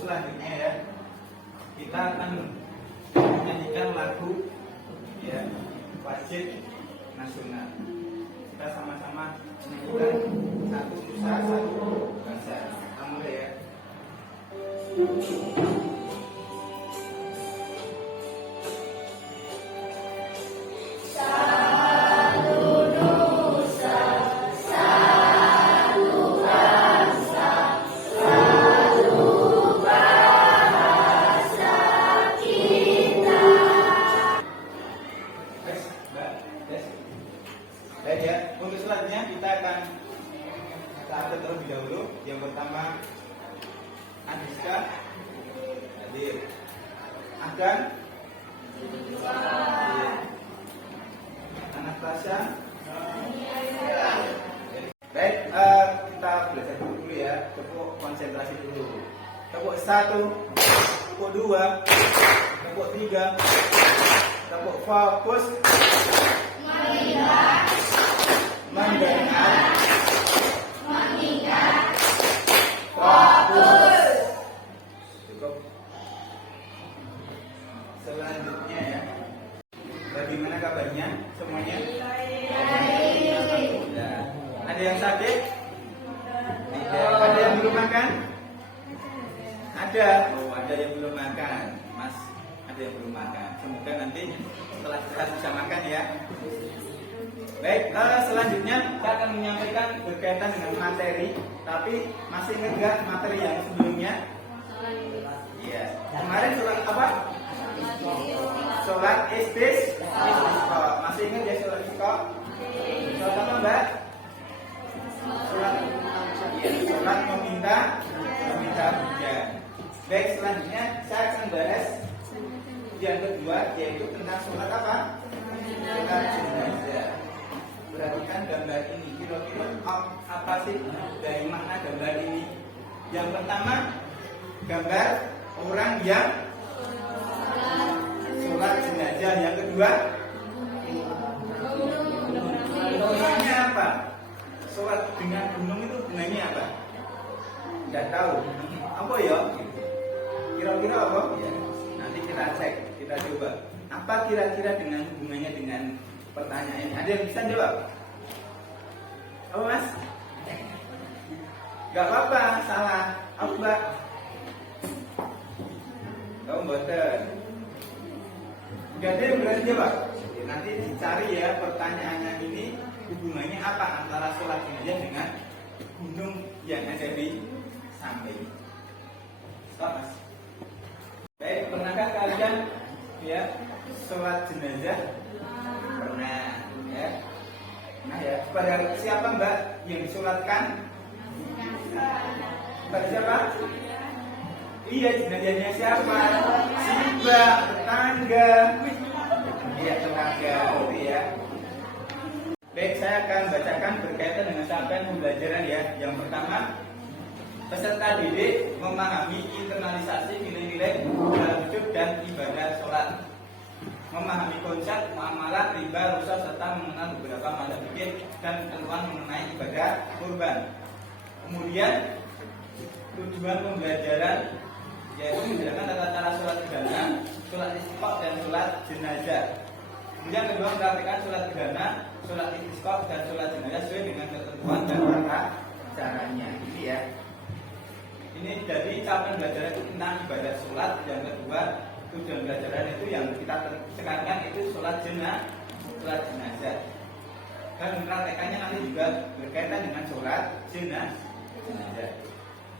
Selanjutnya ya, kita akan menyanyikan lagu ya wajib nasional. Kita sama-sama menyanyikan satu nusa satu bangsa. Kita mulai ya. Baik ya, untuk selanjutnya kita akan update terlebih dahulu. Yang pertama Andiska, hadir. Adan, Anastasia. Baik, kita belajar dulu ya. Tepuk konsentrasi dulu. Tepuk 1, tepuk 2, tepuk 3, tepuk fokus. Melihat, mendengar, mengingat, fokus. Cukup. Selanjutnya ya, bagaimana kabarnya semuanya? Ya. Ada yang sakit? Tidak. Ada yang belum makan? Ada. Oh, ada yang belum makan, Mas. Ada yang belum makan. Semoga nanti setelah kita bisa makan ya. Baik, selanjutnya kita akan menyampaikan berkaitan dengan materi. Tapi masih ingat nggak materi yang sebelumnya? Iya. Kemarin sholat apa? Sholat istisqa. Masih ingat ya sholat istisqa? Sholat apa Mbak? Sholat, ya, sholat meminta hujan. Baik, selanjutnya saya akan bahas yang kedua, yaitu tentang sholat apa? Sholat jenazah. Perhatikan gambar ini, kira-kira apa sih dari makna gambar ini? Yang pertama, gambar orang yang sholat jenazah. Yang kedua, hubungannya apa? Sholat dengan gunung itu hubungannya apa? Tidak tahu. Apa ya? Kira-kira apa? Ya, nanti kita cek, kita coba. Apa kira-kira dengan hubungannya dengan pertanyaan ini? Ada yang bisa jawab? Oh Mas? Gak apa-apa, salah. Apa Mbak? Oh mboten. Gak ada yang berani jawab? Ya, nanti dicari ya pertanyaannya ini hubungannya apa antara sholat jenazah dengan gunung yang ada di samping. Stop Mas. Baik, pernahkah kalian ya sholat jenazah? Pernah ya. Nah ya, pada siapa Mbak yang disolatkan? Pada siapa? Iya, jenazahnya siapa? Si Mbak, tetangga. Iya, tetangga, gitu ya. Baik, saya akan bacakan berkaitan dengan sampai pembelajaran ya. Yang pertama, peserta didik memahami internalisasi nilai-nilai dalam hidup dan ibadah sholat, memahami konsep muamalah, riba, rusa, serta mengenal beberapa mazhab fikih dan ketentuan mengenai ibadah kurban. Kemudian tujuan pembelajaran yaitu menjelaskan tata cara sholat gerhana, sholat istisqa dan sholat jenazah. Kemudian kedua, mempraktikkan sholat gerhana, sholat istisqa dan sholat jenazah sesuai dengan ketentuan dan tata caranya. Ini ya. Ini jadi capaian pembelajaran itu tentang ibadah sholat. Yang kedua, tujuan pembelajaran itu yang kita tekankan itu sholat jenazah. Dan mempraktekannya nanti juga berkaitan dengan sholat jenazah.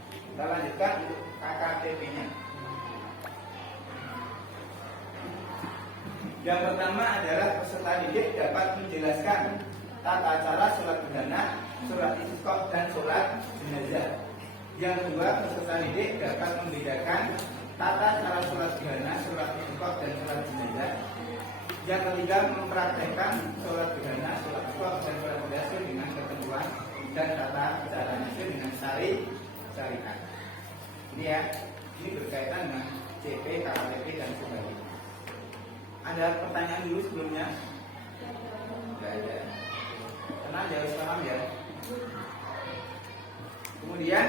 Kita lanjutkan untuk KKTP-nya. Yang pertama adalah peserta didik dapat menjelaskan tata cara sholat gerhana, sholat istisqa dan sholat jenazah. Yang kedua, peserta didik dapat membedakan tata cara sholat gerhana, sholat istisqa dan sholat jenazah. Yang ketiga, mempraktekkan sholat gerhana, sholat istisqa dan sholat jenazah dengan ketentuan dan tata caranya dengan syariat. Ini ya, ini berkaitan dengan CP, KKP dan sebagainya. Ada pertanyaan dulu sebelumnya? Tidak ada. Tenang ya, harus paham ya. Kemudian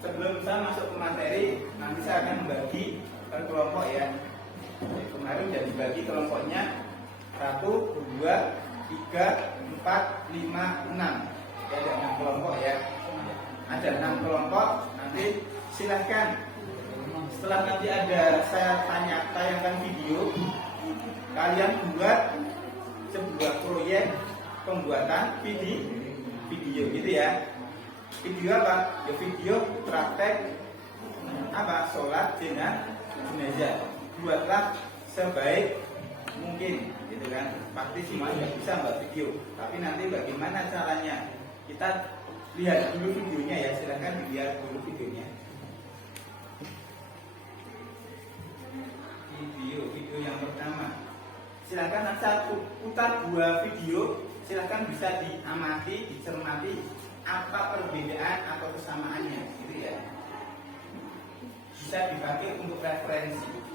sebelum saya masuk ke materi, nanti saya akan membagi per kelompok ya. Kemarin sudah dibagi kelompoknya 1, 2, 3, 4, 5, 6. Ya, ada 6 kelompok ya. Ada 6 kelompok. Nanti silahkan setelah nanti ada saya tayangkan video, kalian buat sebuah proyek pembuatan video gitu ya. Video apa? Ya video praktek apa? Sholat jenazah. Buatlah sebaik mungkin, gitu kan. Pasti semua nggak bisa buat video, tapi nanti bagaimana caranya kita lihat dulu videonya ya. Silahkan dilihat dulu videonya. Video yang pertama, silakan nanti saya putar 2 video, silakan bisa diamati, dicermati apa perbedaan atau kesamaannya, gitu ya. Bisa dipakai untuk referensi.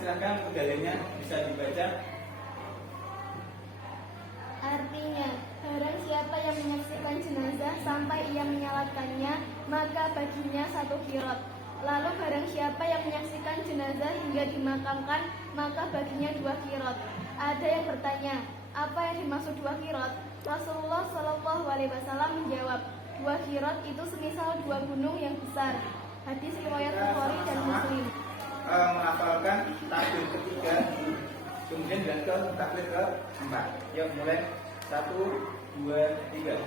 Silakan dalilnya bisa dibaca. Artinya, barang siapa yang menyaksikan jenazah sampai ia menyalatkannya, maka baginya 1 qirot. Lalu barang siapa yang menyaksikan jenazah hingga dimakamkan, maka baginya 2 qirot. Ada yang bertanya, apa yang dimaksud 2 qirot? Rasulullah Shallallahu Alaihi Wasallam menjawab, 2 qirot itu semisal 2 gunung yang besar. Hadis riwayat Bukhari dan Muslim. Menghafalkan takbir ketiga, kemudian ke takbir keempat. Yuk mulai 1, 2, 3.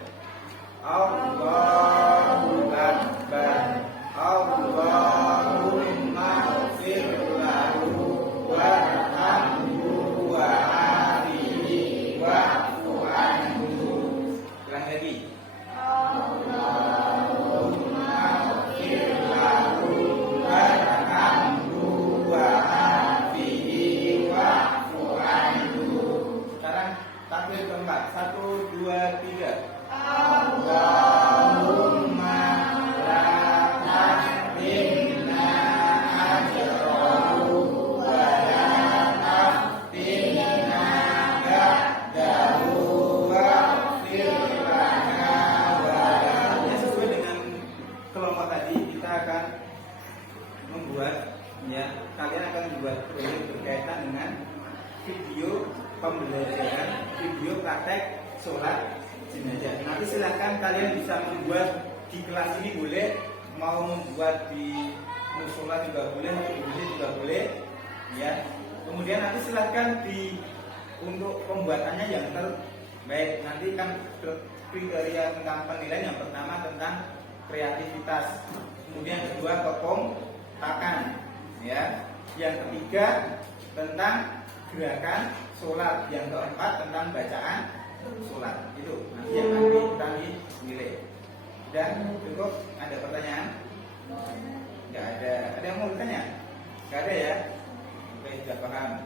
Allahu Akbar. Allahumma ighfir lahu warhamhu wa'afihi wa'fu anhu. Ulang lagi. Allahumma ighfir lahu warhamhu wa'afihi wa'fu anhu. Sekarang takbir keempat. 1, 2, 3. Allahumma la tahrimna ajrahu wa la taftinna ba'dahu waghfir lana wa lana. Sesuai dengan kelompok tadi, kita akan membuat, ya, kalian akan membuat proyek berkaitan dengan video pembelajaran, video praktek sholat jenazah. Nanti silahkan kalian bisa membuat di kelas ini, boleh, mau membuat di musola juga boleh, di masjid juga boleh, ya. Kemudian nanti silahkan untuk pembuatannya yang terbaik. Nanti kan kriteria tentang penilaian, yang pertama tentang kreativitas, kemudian kedua kekompakan, ya. Yang ketiga tentang gerakan sholat, yang keempat tentang bacaan sholat. Itu nanti yang nanti kita nilai. Dan cukup. Ada pertanyaan? Nggak ada. Ada yang mau bertanya? Nggak ada ya? Oke, sudah paham.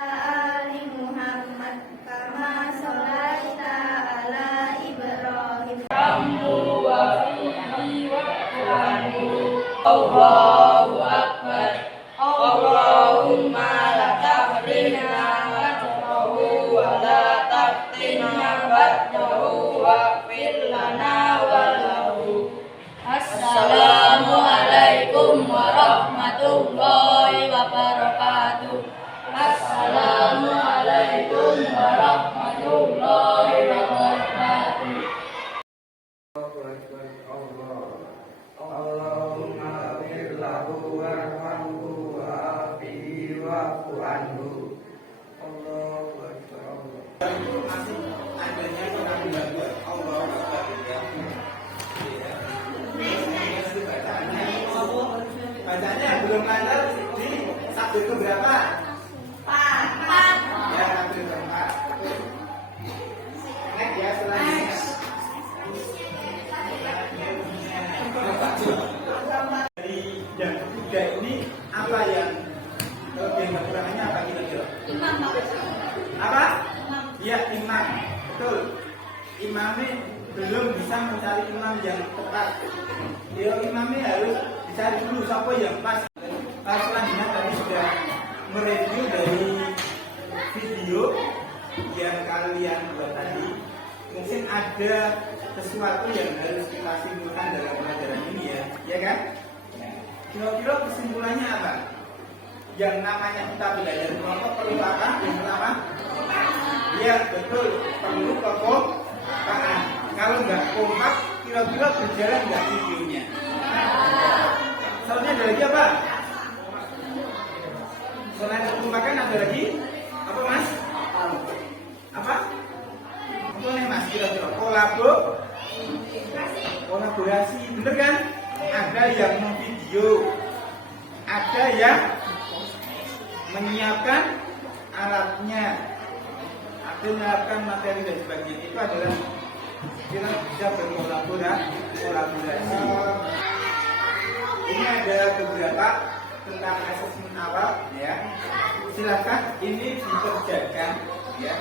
Ali Muhammad kama sholaita ala Ibrahim. Allahu Akbar. Allahumma la tahrimna ajrahu wa la taftinna ba'dahu waghfir lana wa lahu. Assalamualaikum warahmatullahi wabarakatuh. Assalamualaikum warahmatullahi wabarakatuh. Allahumma ighfir lahu warhamhu wa'afihi wa'fu anhu. Allahu Akbar. Itu masih adanya orang membuat Allahu Akbar, ya. Bacanya belum lancar di takbir keberapa? 4. Ya, takbir keempat. Next ya, selanjutnya. Dari yang ketiga ini apa yang kelebihan kekurangannya apa kira-kira? Imam. Apa? Ya, imam. Betul. Imamnya belum bisa mencari imam yang tepat. Dia imamnya harus dicari dulu siapa yang pas. Selanjutnya tadi sudah mereview dari video yang kalian buat tadi. Mungkin ada sesuatu yang harus kita simpulkan dalam pelajaran ini, ya kan? Kira-kira kesimpulannya apa? Yang namanya kita belajar kelompok perlu apa? Yang pertama, ya betul, perlu kekompakan. Kalau nggak kompak, kira-kira berjalan nggak videonya? Soalnya ada lagi apa? Selain kekompakan ada lagi apa, Mas? Apa? Apa nih, Mas? Kira-kira kolaborasi, bener kan? Ada yang memvideo, ada yang menyiapkan alatnya, ada menyiapkan materi dan sebagainya. Itu adalah kita bisa berkolaborasi. Ini ada beberapa tentang asesmen awal, ya. silakan ini dikerjakan ya.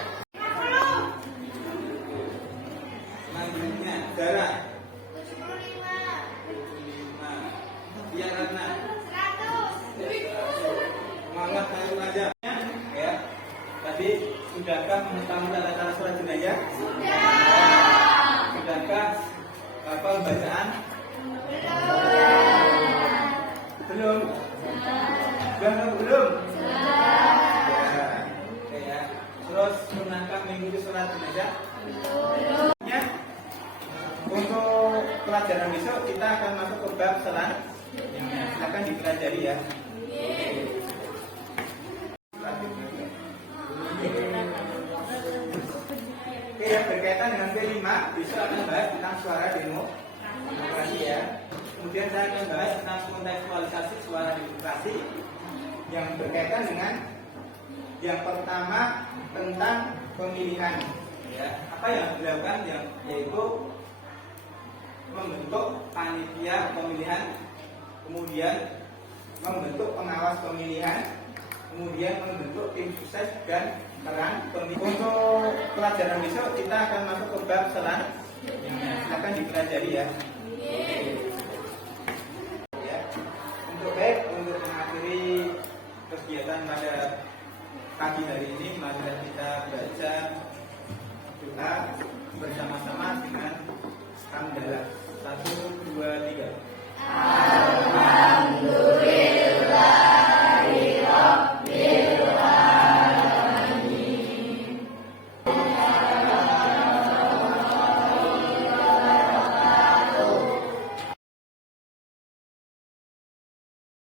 Selanjutnya Zara 75. Iya Ratna 100. Muhammad Khalil aja ya. Tadi sudahkah mengetahui tata-tata sholat jenazah? Sudahkah hafal bacaan? Belum. Belum. Ya. Oke ya. Terus pernahkah mengikuti sholat jenazah? Ya. Untuk pelajaran besok kita akan masuk ke bab selanjutnya. Silakan dipelajari ya. Oke ya, berkaitan dengan V5 besok akan bahas tentang suara demokrasi ya. Kemudian saya akan bahas tentang kontekstualisasi suara demokrasi yang berkaitan dengan yang pertama tentang pemilihan ya. Apa yang dilakukan yaitu membentuk panitia pemilihan, kemudian membentuk pengawas pemilihan, kemudian membentuk tim sukses dan peran pemilihan. Untuk pelajaran besok kita akan masuk ke bab selanjutnya. Silakan dipelajari ya. Ya. Untuk mengakhiri kegiatan pada pagi hari ini, mari kita baca doa bersama-sama dengan hamdalah.